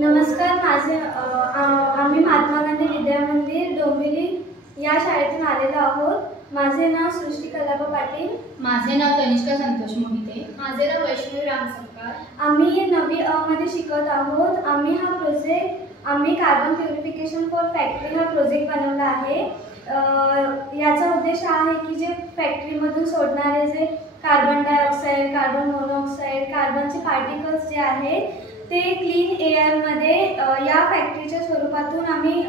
नमस्कार. आम्ही महात्मा गांधी विद्या मंदिर डोंबिवली या शाळेतून आलेलो आहोत. माझे नाव सृष्टी कलाप पाटील. माझे नाव तनिष्का संतोष मोहिते. माझे नाव वैष्णवी रामसरकार. आम्ही 9वी अ मध्ये शिकत आहोत. आम्ही कार्बन प्युरिफिकेशन फॉर फॅक्टरी हा प्रोजेक्ट बनवला आहे. याचा उद्देश आहे की जे फॅक्टरीमधून सोडणारे जे कार्बन डायऑक्साईड, कार्बन मोनोऑक्साईड, कार्बनचे पार्टिकल्स जे आहेत ते क्लीन एअरमध्ये या फॅक्टरीच्या स्वरूपातून आम्ही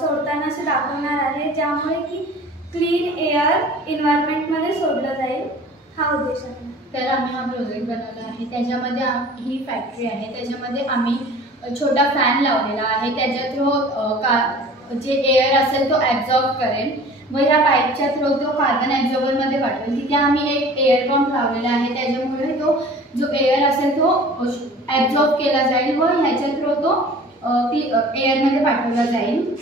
सोडताना असे दाखवणार आहे, ज्यामुळे की क्लीन एअर एन्व्हायरमेंटमध्ये सोडलं जाईल, हा उद्देश आहे. तर आम्ही हा प्रोजेक्ट बनवला आहे. त्याच्यामध्ये ही फॅक्टरी आहे. त्याच्यामध्ये आम्ही छोटा फॅन लावलेला आहे. त्याच्या थ्रू जे एअर असेल तो ॲब्झॉर्ब करेल व ह्या पाईपच्या थ्रू तो कार्बन ॲब्झॉर्बरमध्ये पाठवेल. तिथे आम्ही एक एअर पंप लावलेला आहे. त्याच्यामुळे तो जो एअर असेल तो ॲब्झॉर्ब केला जाईल व ह्याच्या थ्रू तो एअरमध्ये पाठवला जाईल.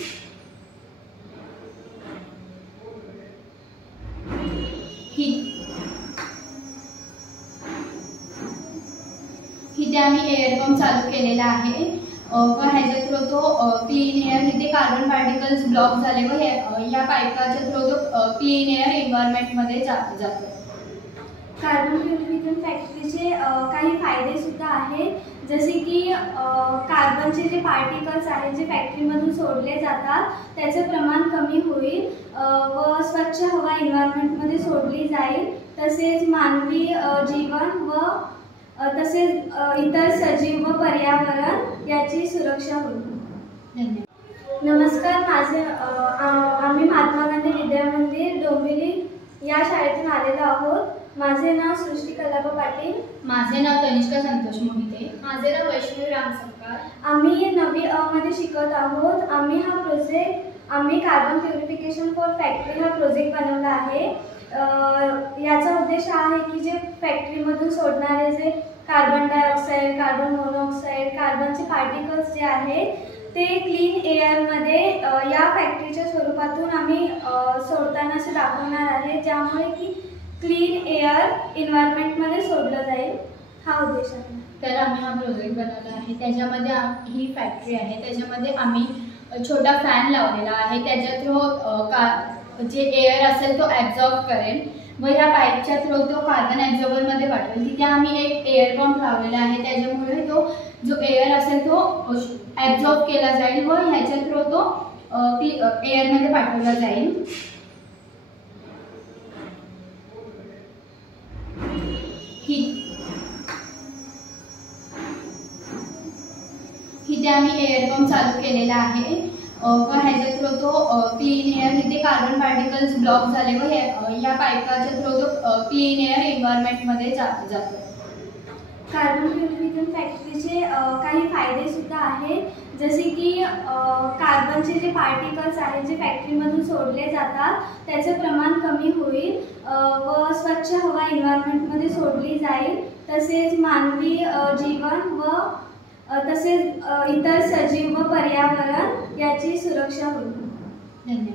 इथे आम्ही एअर पंप चालू केलेला आहे व ह्याच्या थ्रू तो क्लीन एअर, इथे कार्बन पार्टिकल्स ब्लॉक झाले व ह्या पाईपाच्या थ्रू तो क्लीन एअर एन्व्हायरमेंटमध्ये जातो. कार्बन प्युरिफिकेशन फॅक्टरीचे काही फायदे सुद्धा आहेत, जसे की कार्बनचे जे पार्टिकल्स आहेत जे फॅक्टरीमधून सोडले जातात त्याचे प्रमाण कमी होईल व स्वच्छ हवा एन्व्हायरमेंटमध्ये सोडली जाईल. तसेच मानवी जीवन व तसेच इतर सजीव व पर्यावरण याची सुरक्षा होईल. धन्यवाद. नमस्कार. आम्ही महात्मा गांधी विद्या मंदिर डोंबिवली या शाळेतून आलेलो आहोत. माझे नाव सृष्टी कलाप पाटील. माझे नाव तनिष्का संतोष मोहिते. माझे नाव वैष्णवी रामसरकार. आम्ही 9वी अ मध्ये शिकत आहोत. आम्ही कार्बन प्युरिफिकेशन फॉर फॅक्टरी हा प्रोजेक्ट बनवला आहे. याचा उद्देश आहे की जे फॅक्टरीमधून सोडणारे जे कार्बन डायऑक्साईड, कार्बन मोनोऑक्साईड, कार्बनचे पार्टिकल्स जे आहेत ते क्लीन एअरमध्ये या फॅक्टरीच्या स्वरूपातून आम्ही सोडताना असे दाखवणार आहे, ज्यामुळे की क्लीन एअर एन्व्हायरमेंटमध्ये सोडलं जाईल, हा उद्देश आहे. तर आम्ही हा प्रोजेक्ट बनवला आहे. त्याच्यामध्ये ही फॅक्टरी आहे. त्याच्यामध्ये आम्ही छोटा फॅन लावलेला आहे. त्याच्या थ्रू जे एअर असेल तो ॲब्झॉर्ब करेल व ह्या पाईपच्या थ्रू तो कार्बन ॲब्झॉर्बरमध्ये पाठवेल. तिथे आम्ही एक एअर पंप लावलेला आहे. त्याच्यामुळे तो जो एअर असेल तो ॲब्झॉर्ब केला जाईल व ह्याच्या थ्रू तो एअरमध्ये पाठवला जाईल. इथे आम्ही एअर पंप चालू केलेला आहे व ह्याच्या थ्रू तो क्लीन एअर, इथे कार्बन पार्टिकल्स ब्लॉक झाले व ह्या पाईपाच्या थ्रू तो क्लीन एअर एन्व्हायरमेंटमध्ये जातो. कार्बन प्युरिफिकेशन फॅक्टरीचे काही फायदे सुद्धा आहेत, जसे की कार्बनचे जे पार्टिकल्स आहेत जे फॅक्टरीमधून सोडले जातात त्याचे प्रमाण कमी होईल व स्वच्छ हवा एन्व्हायरमेंटमध्ये सोडली जाईल. तसेच मानवी जीवन व तसेच इतर सजीव व पर्यावरण याची सुरक्षा होईल. धन्यवाद.